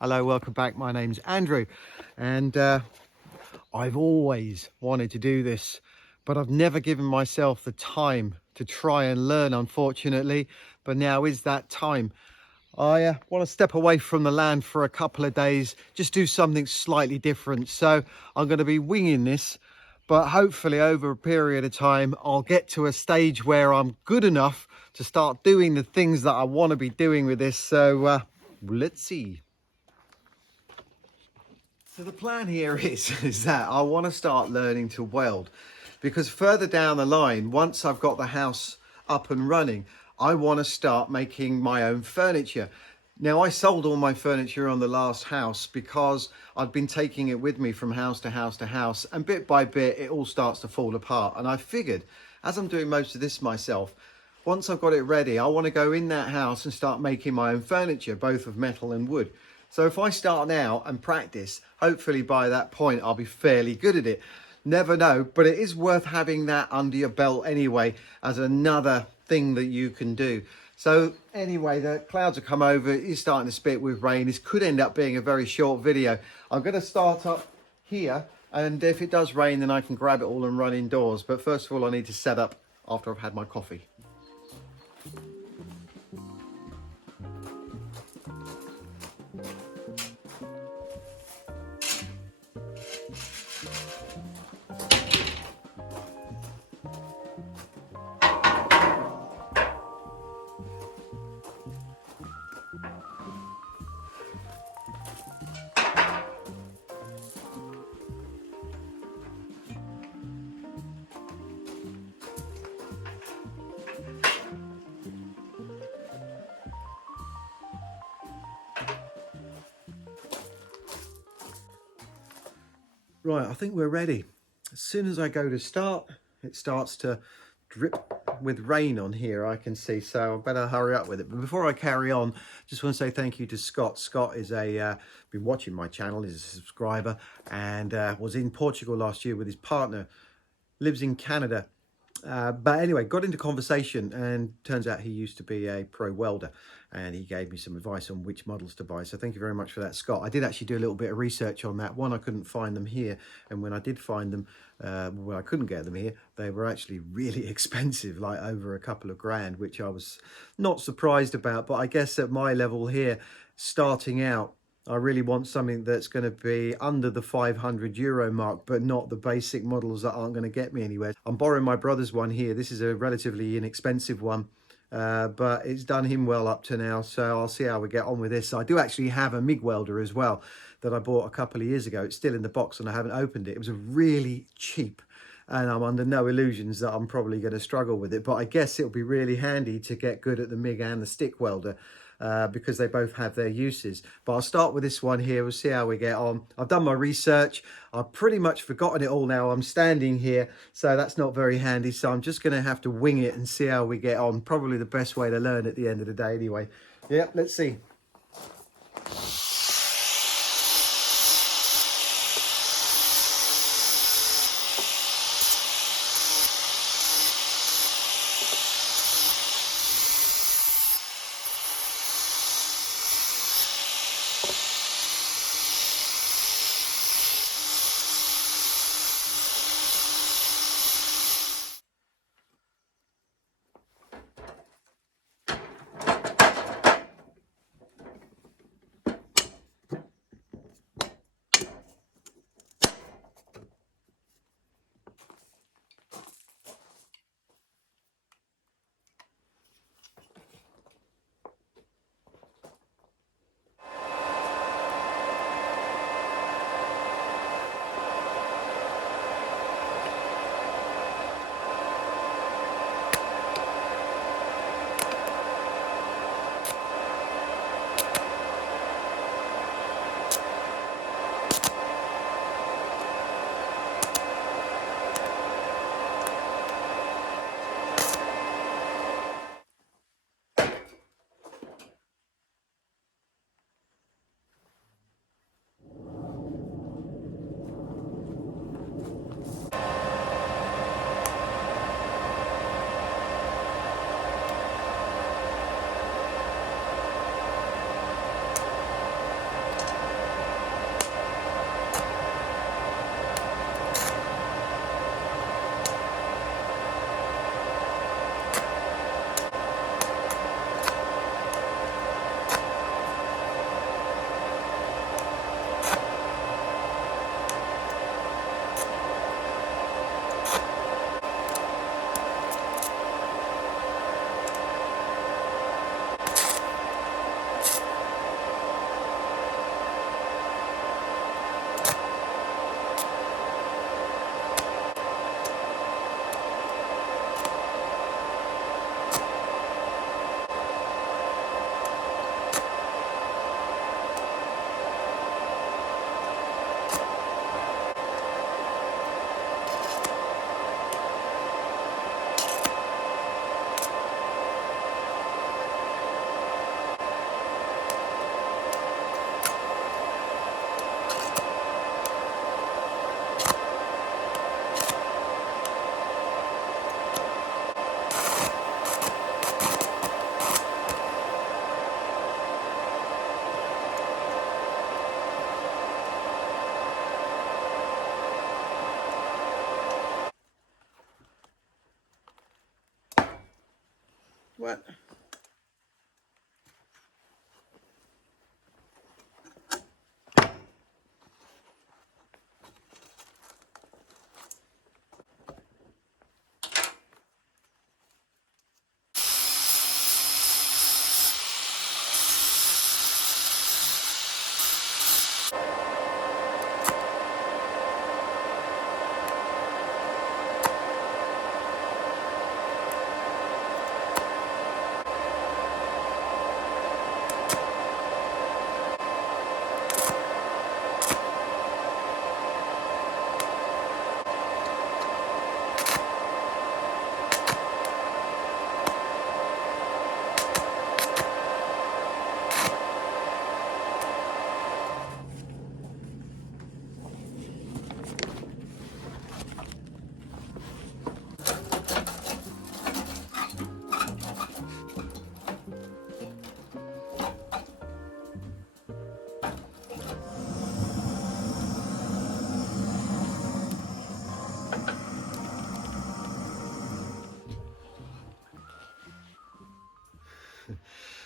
Hello, welcome back. My name's Andrew, and I've always wanted to do this, but I've never given myself the time to try and learn, unfortunately. But now is that time. I want to step away from the land for a couple of days, just do something slightly different. So I'm going to be winging this, but hopefully over a period of time, I'll get to a stage where I'm good enough to start doing the things that I want to be doing with this. So let's see. So the plan here is that I want to start learning to weld, because further down the line, once I've got the house up and running, I want to start making my own furniture. Now, I sold all my furniture on the last house because I'd been taking it with me from house to house to house, and bit by bit it all starts to fall apart. And I figured, as I'm doing most of this myself, once I've got it ready, I want to go in that house and start making my own furniture, both of metal and wood. So if I start now and practice, hopefully by that point I'll be fairly good at it. Never know, but it is worth having that under your belt anyway, as another thing that you can do. So anyway, the clouds have come over, it's starting to spit with rain. This could end up being a very short video. I'm going to start up here, and if it does rain then I can grab it all and run indoors. But first of all I need to set up after I've had my coffee. Right, I think we're ready. As soon as I go to start, it starts to drip with rain on here, I can see, so I better hurry up with it. But before I carry on, just want to say thank you to Scott. Scott is been watching my channel, is a subscriber, and was in Portugal last year with his partner, lives in Canada. But anyway, got into conversation, and turns out he used to be a pro welder, and he gave me some advice on which models to buy. So thank you very much for that, Scott. I did actually do a little bit of research on that. One, I couldn't find them here, and when I did find them, well, I couldn't get them here. They were actually really expensive, like over a couple of grand, which I was not surprised about. But I guess at my level here, starting out, I really want something that's going to be under the €500 mark, but not the basic models that aren't going to get me anywhere. I'm borrowing my brother's one here. This is a relatively inexpensive one, but it's done him well up to now. So I'll see how we get on with this. I do actually have a MIG welder as well that I bought a couple of years ago. It's still in the box and I haven't opened it. It was a really cheap, and I'm under no illusions that I'm probably going to struggle with it. But I guess it'll be really handy to get good at the MIG and the stick welder, because they both have their uses. But I'll start with this one here. We'll see how we get on. I've done my research. I've pretty much forgotten it all now. I'm standing here, so that's not very handy. So I'm just going to have to wing it and see how we get on. Probably the best way to learn at the end of the day anyway. Yep, let's see. What?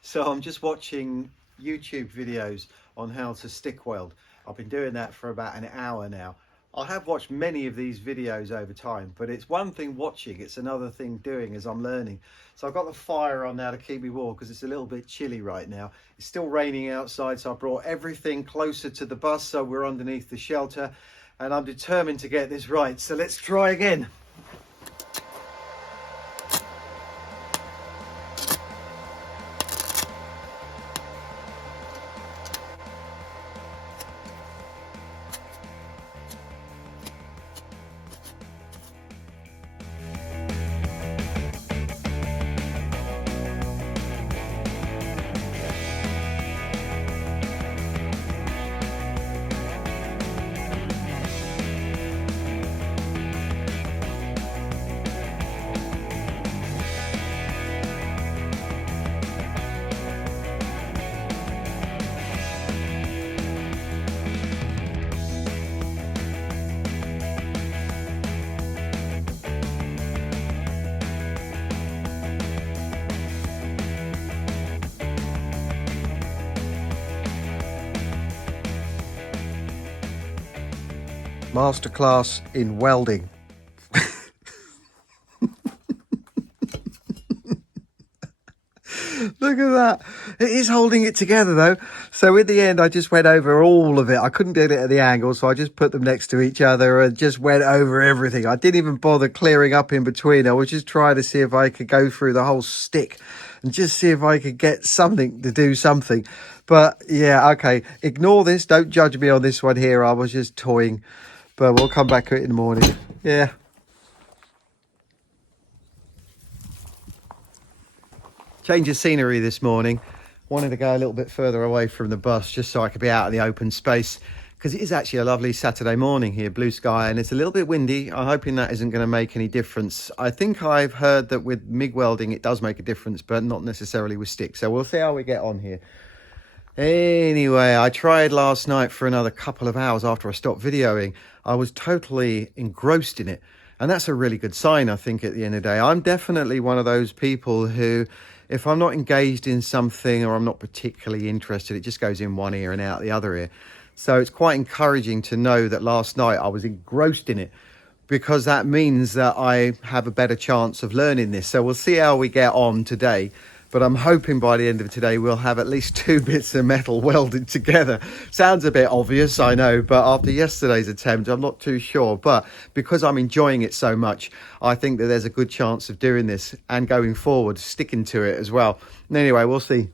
So I'm just watching YouTube videos on how to stick weld. I've been doing that for about an hour now. I have watched many of these videos over time, but it's one thing watching, it's another thing doing as I'm learning. So I've got the fire on now to keep me warm because it's a little bit chilly right now. It's still raining outside, so I brought everything closer to the bus so we're underneath the shelter, and I'm determined to get this right. So let's try again. Masterclass in welding. Look at that. It is holding it together though. So in the end, I just went over all of it. I couldn't get it at the angle, so I just put them next to each other and just went over everything. I didn't even bother clearing up in between. I was just trying to see if I could go through the whole stick and just see if I could get something to do something. But yeah, okay. Ignore this. Don't judge me on this one here. I was just toying. But we'll come back to it in the morning. Yeah. Change of scenery this morning. Wanted to go a little bit further away from the bus just so I could be out in the open space, because it is actually a lovely Saturday morning here, blue sky, and it's a little bit windy. I'm hoping that isn't going to make any difference. I think I've heard that with MIG welding it does make a difference, but not necessarily with sticks. So we'll see how we get on here. Anyway, I tried last night for another couple of hours after I stopped videoing. I was totally engrossed in it. And that's a really good sign, I think, at the end of the day. I'm definitely one of those people who, if I'm not engaged in something or I'm not particularly interested, it just goes in one ear and out the other ear. So it's quite encouraging to know that last night I was engrossed in it, because that means that I have a better chance of learning this. So we'll see how we get on today. But I'm hoping by the end of today we'll have at least 2 bits of metal welded together. Sounds a bit obvious, I know, but after yesterday's attempt, I'm not too sure. But because I'm enjoying it so much, I think that there's a good chance of doing this and going forward, sticking to it as well. Anyway, we'll see.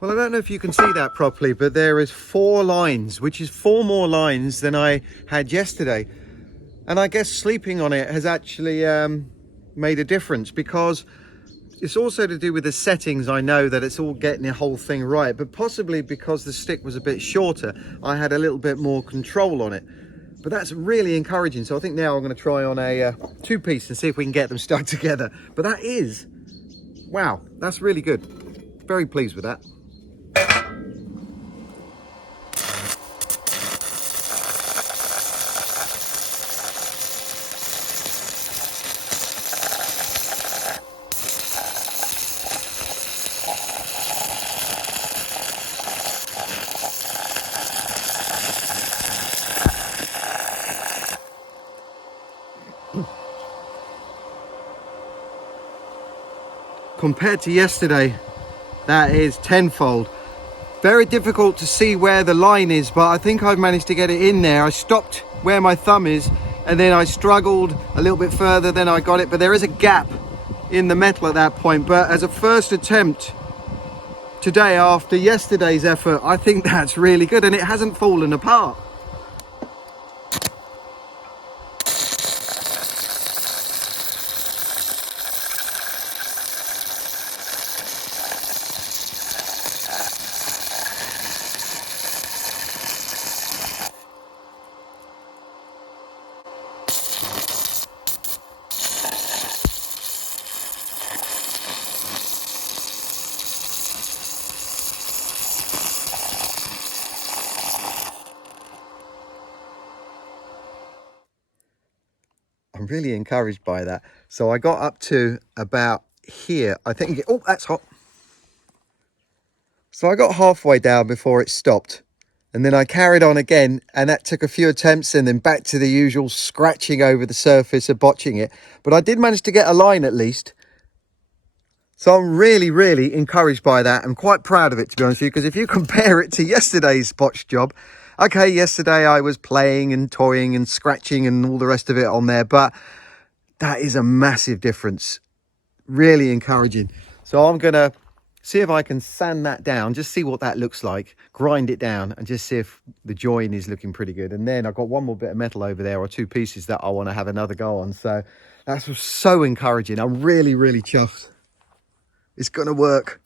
Well, I don't know if you can see that properly, but there is 4 lines, which is 4 more lines than I had yesterday. And I guess sleeping on it has actually made a difference, because it's also to do with the settings. I know that it's all getting the whole thing right, but possibly because the stick was a bit shorter, I had a little bit more control on it. But that's really encouraging. So I think now I'm going to try on a 2-piece and see if we can get them stuck together. But that is, wow, that's really good. Very pleased with that. Compared to yesterday, that is tenfold. Very difficult to see where the line is, but I think I've managed to get it in there. I stopped where my thumb is, and then I struggled a little bit further, then I got it, but there is a gap in the metal at that point. But as a first attempt today after yesterday's effort, I think that's really good, and it hasn't fallen apart. I'm really encouraged by that. So I got up to about here, I think. Oh, that's hot. So I got halfway down before it stopped, and then I carried on again, and that took a few attempts, and then back to the usual scratching over the surface of botching it. But I did manage to get a line at least. So I'm really, really encouraged by that. I'm quite proud of it, to be honest with you, because if you compare it to yesterday's botch job, okay, yesterday I was playing and toying and scratching and all the rest of it on there, but that is a massive difference. Really encouraging. So I'm going to see if I can sand that down, just see what that looks like, grind it down, and just see if the join is looking pretty good. And then I've got one more bit of metal over there, or 2 pieces that I want to have another go on. So that's so encouraging. I'm really, really chuffed. It's going to work.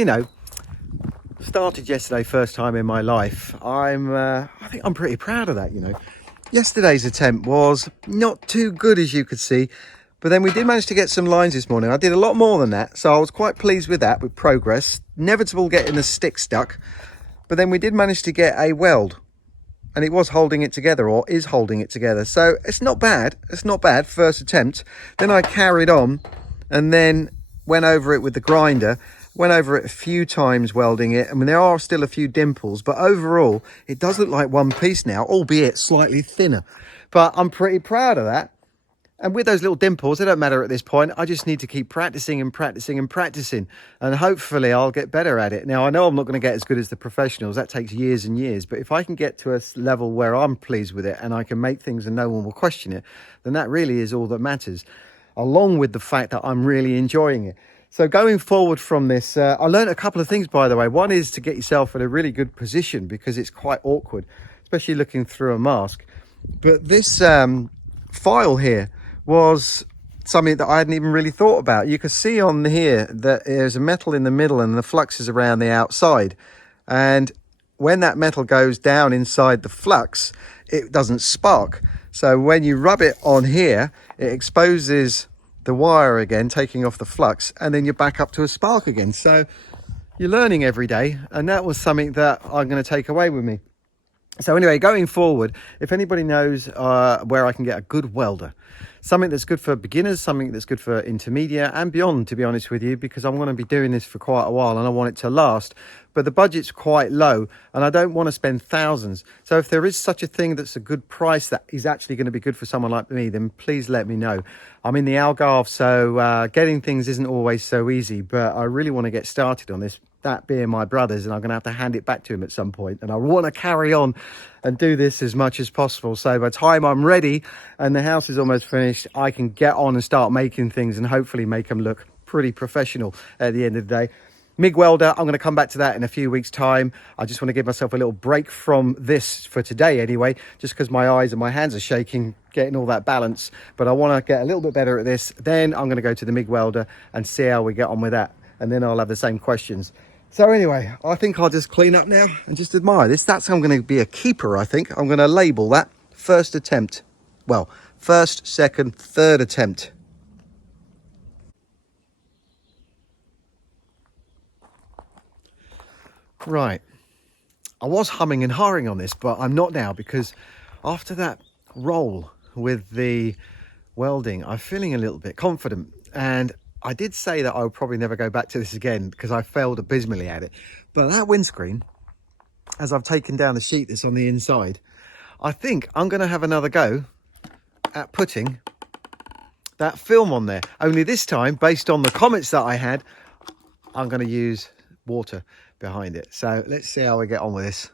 you know, started yesterday, first time in my life. I think I'm pretty proud of that, you know. Yesterday's attempt was not too good, as you could see, but then we did manage to get some lines this morning. I did a lot more than that, so I was quite pleased with that, with progress. Inevitable getting the stick stuck, but then we did manage to get a weld, and it was holding it together, or is holding it together. So it's not bad. It's not bad, first attempt. Then I carried on and then went over it with the grinder, went over it a few times welding it. I mean, there are still a few dimples, but overall it does look like one piece now, albeit slightly thinner. But I'm pretty proud of that. And with those little dimples, they don't matter at this point. I just need to keep practicing and practicing and practicing. And hopefully I'll get better at it. Now, I know I'm not going to get as good as the professionals. That takes years and years. But if I can get to a level where I'm pleased with it and I can make things and no one will question it, then that really is all that matters. Along with the fact that I'm really enjoying it. So going forward from this, I learned a couple of things, by the way. One is to get yourself in a really good position because it's quite awkward, especially looking through a mask. But this file here was something that I hadn't even really thought about. You can see on here that there's a metal in the middle and the flux is around the outside. And when that metal goes down inside the flux, it doesn't spark. So when you rub it on here, it exposes the wire again, taking off the flux, and then you're back up to a spark again. So you're learning every day, and that was something that I'm going to take away with me. So anyway, going forward, if anybody knows where I can get a good welder, something that's good for beginners, something that's good for intermediate and beyond, to be honest with you, because I'm going to be doing this for quite a while and I want it to last. But the budget's quite low and I don't want to spend thousands. So if there is such a thing that's a good price that is actually going to be good for someone like me, then please let me know. I'm in the Algarve, so getting things isn't always so easy, but I really want to get started on this. That being my brother's, and I'm going to have to hand it back to him at some point. And I want to carry on and do this as much as possible. So by the time I'm ready and the house is almost finished, I can get on and start making things and hopefully make them look pretty professional at the end of the day. MIG welder, I'm going to come back to that in a few weeks' time. I just want to give myself a little break from this for today anyway, just because my eyes and my hands are shaking, getting all that balance. But I want to get a little bit better at this. Then I'm going to go to the MIG welder and see how we get on with that. And then I'll have the same questions. So anyway, I think I'll just clean up now and just admire this. That's how I'm going to be a keeper, I think. I'm going to label that first attempt. Well, first, second, third attempt. Right. I was humming and hawing on this, but I'm not now because after that roll with the welding, I'm feeling a little bit confident. And I did say that I would probably never go back to this again because I failed abysmally at it. But that windscreen, as I've taken down the sheet that's on the inside, I think I'm going to have another go at putting that film on there. Only this time, based on the comments that I had, I'm going to use water behind it. So let's see how we get on with this.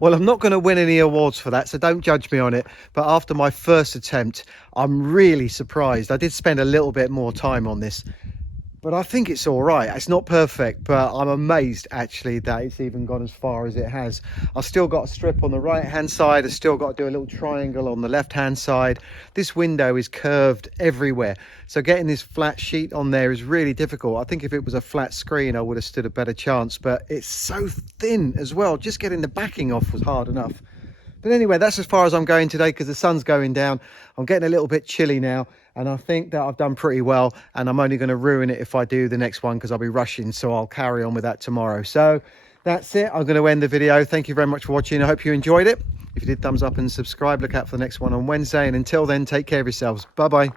Well, I'm not going to win any awards for that, so don't judge me on it. But after my first attempt, I'm really surprised. I did spend a little bit more time on this, but I think it's all right. It's not perfect, but I'm amazed actually that it's even gone as far as it has. I've still got a strip on the right hand side. I've still got to do a little triangle on the left hand side. This window is curved everywhere, so getting this flat sheet on there is really difficult. I think if it was a flat screen I would have stood a better chance, but it's so thin as well. Just getting the backing off was hard enough. But anyway, that's as far as I'm going today because the sun's going down. I'm getting a little bit chilly now, and I think that I've done pretty well, and I'm only going to ruin it if I do the next one because I'll be rushing, so I'll carry on with that tomorrow. So That's it. I'm going to end the video. Thank you very much for watching. I hope you enjoyed it. If you did, thumbs up and subscribe. Look out for the next one on Wednesday. And until then, take care of yourselves. Bye-bye.